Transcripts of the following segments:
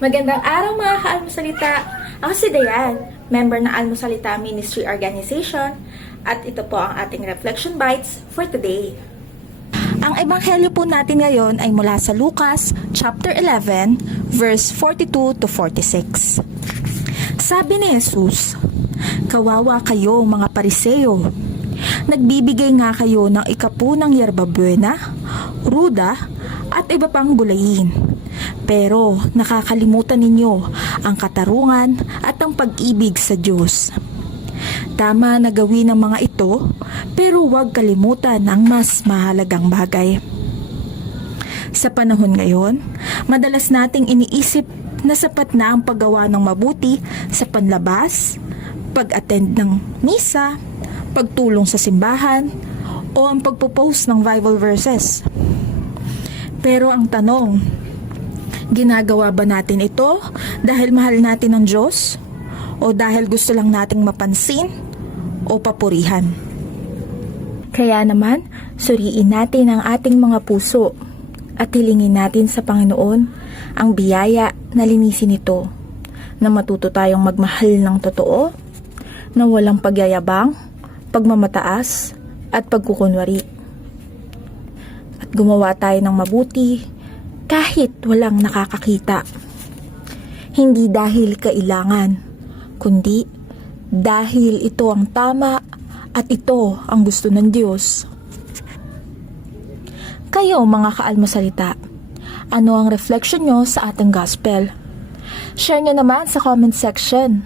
Magandang araw mga ka-almusalita. Ako si Dayan, member ng Almusalita Ministry Organization, at ito po ang ating Reflection Bites for today. Ang ebanghelyo po natin ngayon ay mula sa Lucas chapter 11 verse 42 to 46. Sabi ni Jesus, "Kawawa kayo mga Pariseo. Nagbibigay nga kayo ng ikapunang yerbabuena, ruda at iba pang gulayin. Pero nakakalimutan ninyo ang katarungan at ang pag-ibig sa Diyos. Tama na gawin ang mga ito, pero huwag kalimutan ang mas mahalagang bagay." Sa panahon ngayon, madalas nating iniisip na sapat na ang paggawa ng mabuti sa panlabas, pag-attend ng misa, pagtulong sa simbahan, o ang pagpo-post ng Bible verses. Pero ang tanong, ginagawa ba natin ito dahil mahal natin ang Diyos? O dahil gusto lang nating mapansin o papurihan? Kaya naman, suriin natin ang ating mga puso at hilingin natin sa Panginoon ang biyaya na linisin ito, na matuto tayong magmahal ng totoo, na walang pagyayabang, pagmamataas at pagkukunwari. At gumawa tayo ng mabuti kahit walang nakakakita. Hindi dahil kailangan, kundi dahil ito ang tama at ito ang gusto ng Diyos. Kayo mga kaalmusalita, ano ang reflection nyo sa ating gospel? Share nyo naman sa comment section.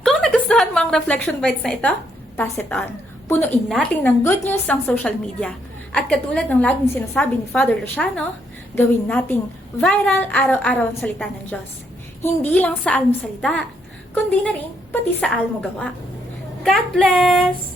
Kung nagustuhan mo ang reflection bites na ito, pass it on. Punuin natin ng good news ang social media. At katulad ng laging sinasabi ni Father Luciano, gawin nating viral araw-araw ang salita ng Diyos. Hindi lang sa almusalita, kundi na rin pati sa almugawa. God bless!